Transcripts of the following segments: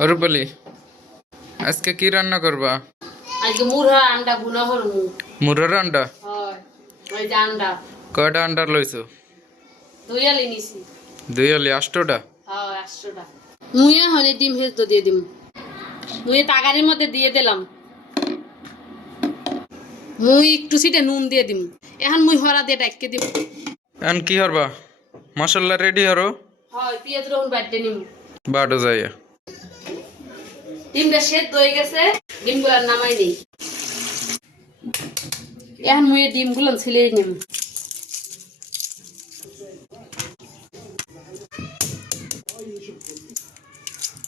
রূপালি আজকে কি রান্না করবা? আজকে মুরহা আন্ডা ভুনা হরমু মুরার আন্ডা? হয় ওই যে আন্ডা। কয়টা আন্ডা লইছো? দুই আলি নিছি। দুই আলি আষ্টটা? হয় আটশোটা মুইয়া হনে ডিম ভেজ তো দিয়ে দিম। মুই তাগারির মধ্যে দিয়ে দিলাম। মুই একটু সিটে নুন দিয়ে দিম। এখন মুই হরা দিয়ে ডাইকে দিম। এখন কি হরবা? মশলা রেডি হরো। হয় পেঁয়াজ রসুন বাটতে নিম। বাটো যাইয়া। ডিমটা সেদ্ধ হয়ে গেছে ডিমগুলো নামাই নেই। এখন মুই ডিমগুলো ছিলেই নিম।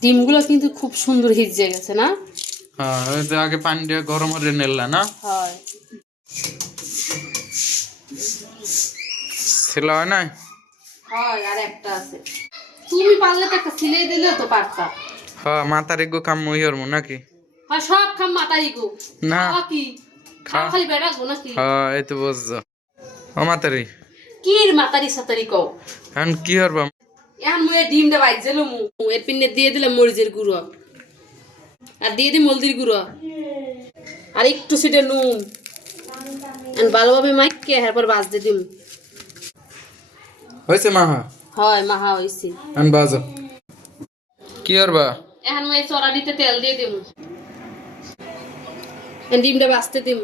ডিমগুলো কিন্তু খুব সুন্দর হিজে গেছে না? হ্যাঁ আগে পানি দিয়ে গরম করে নিলা না? হয়। ছিল হয় নাই? হয় আর একটা আছে। তুমি পারলে তো একটা সিলাই দিলে তো পারতা হ্যাঁ মাথার এগো কাম মুই হরমু নাকি? হয় সব খাম মাতাই গো না। কি? খাওয়া খালি বেড়াবো নাকি? হ্যাঁ এই তো বুঝছ। ও মাতারি। কির মাতারি সাতারি কও? এখন কি হরবা? এখন এই ডিমটা বাইজেলো মু। এর পিনে দিয়ে দিলাম মরিচের গুঁড়ো। আর দিয়ে দিই মলদির গুঁড়ো। আর একটু সিটে নুন। আর ভালোভাবে মাইকে এরপর বাজতে দিম। হয়েছে মাহা? হয় মাহা হয়েছে। এখন বাজো। কি হরবা? এখন মুই এই চড়ানিতে তেল দিয়ে দিম আর ডিমটা বাজতে দিম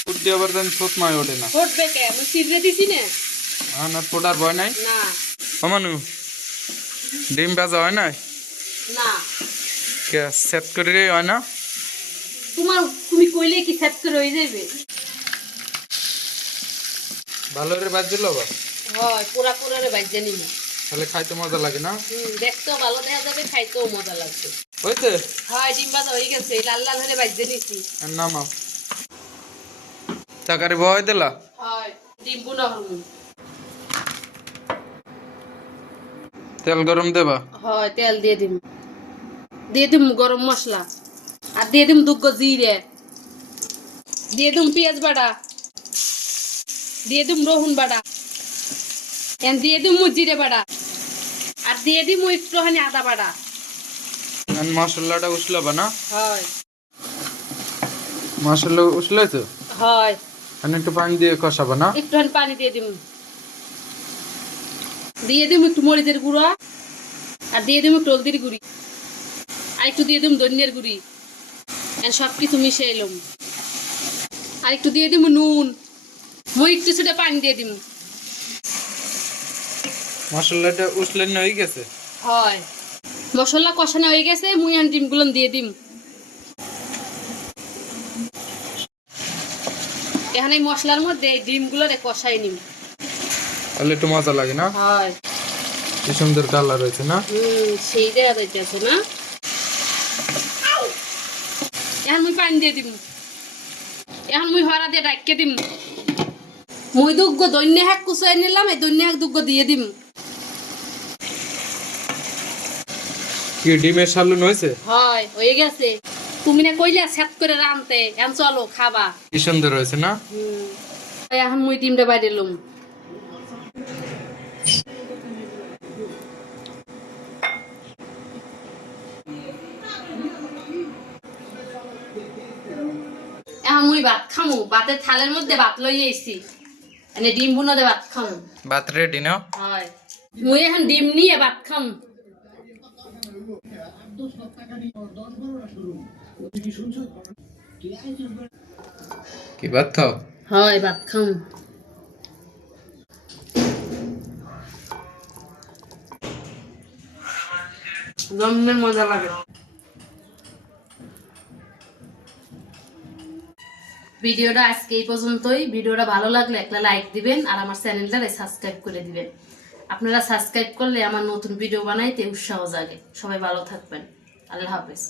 ফুটতে আবার দেন ছোট মায় ওঠে না ফুটবে কে আমি সিজরে দিছি না এখন আর ফোটার ভয় নাই না অমানু ডিম ভাজা হয় নাই না কে সেট করে রে হয় না তোমার তুমি কইলে কি সেট করে হয়ে যাবে ভালো করে বাজ দিল বা হয় পুরা পুরা রে বাইজে নিব তাহলে খাইতে মজা লাগে না? হুম দেখতেও ভালো দেখা যাবে খাইতেও মজা লাগবে। হয়েছে? হয় ডিম ভাজা হয়ে গেছে লাল লাল হয়ে বাইজে নিছি। আর নামাও। তাকারি ভয় দিলা? হয় ডিম বুনা হরমু তেল গরম দেবা? হয় তেল দিয়ে দিম। দিয়ে দিম গরম মশলা। আর দিয়ে দিম দুগ্গ জিরে। দিয়ে দিম পেঁয়াজ বাটা। দিয়ে দিম রহুন বাটা এন দিয়ে দিম জিরে বাটা আর দিয়ে দিম একটুখানি আদা বাটা মশলাটা উসলাবা না? হয়। মশলা উসলাইছো হয়। আর একটু পানি দিয়ে কষাবা না? একটুখানি পানি দিয়ে দিম। দিয়ে দিম একটু মরিচের গুঁড়ো। আর দিয়ে দিম একটু হলদির গুঁড়ি। আর একটু দিয়ে দিম ধনিয়ার গুঁড়ি। আর সব কিছু মিশে এলাম আর একটু দিয়ে দিম নুন। মই একটু সেটা পানি দিয়ে দিম। মশলাটা উসলেন হয়ে গেছে? হয়। মশলা কষানো হয়ে গেছে মুই আন ডিমগুলো দিয়ে দিম। এখানে মশলার মধ্যে এই ডিমগুলো কষাই নিম। তাহলে একটু মজা লাগে না? হয়। কি সুন্দর কালার হয়েছে না? হুম সেই দেখা যাইতেছে না। এখন মুই পানি দিয়ে দিম। এখন মুই হরা দিয়ে ডাইকে দিম। মুই দুগ্গ দৈন্য হাক কুচাই নিলাম এই দৈন্য হাক দুগ্গ দিয়ে দিম। কি ডিমের সালুন হয়েছে হয় হয়ে গেছে। তুমি না কইলে সেট করে রানতে এখন চলো খাবা। কি সুন্দর হয়েছে না? এখন মুই ডিমটা বাইরে লুম। এখন মুই ভাত খামু। ভাতের থালের মধ্যে ভাত লই আইছি। মানে ডিম বুনতে ভাত খামু। ভাত রেডি না? হয়। মুই এখন ডিম নিয়ে ভাত খাম। কি ভাত খাও? হয় ভাত খাম। জমের মজা লাগে। ভিডিওটা আজকে এই পর্যন্তই। ভিডিওটা ভালো লাগলে একটা লাইক দিবেন আর আমার চ্যানেলটা সাবস্ক্রাইব করে দিবেন। আপনারা সাবস্ক্রাইব করলে আমার নতুন ভিডিও বানাইতে উৎসাহ জাগে। সবাই ভালো থাকবেন। আল্লাহ হাফেজ।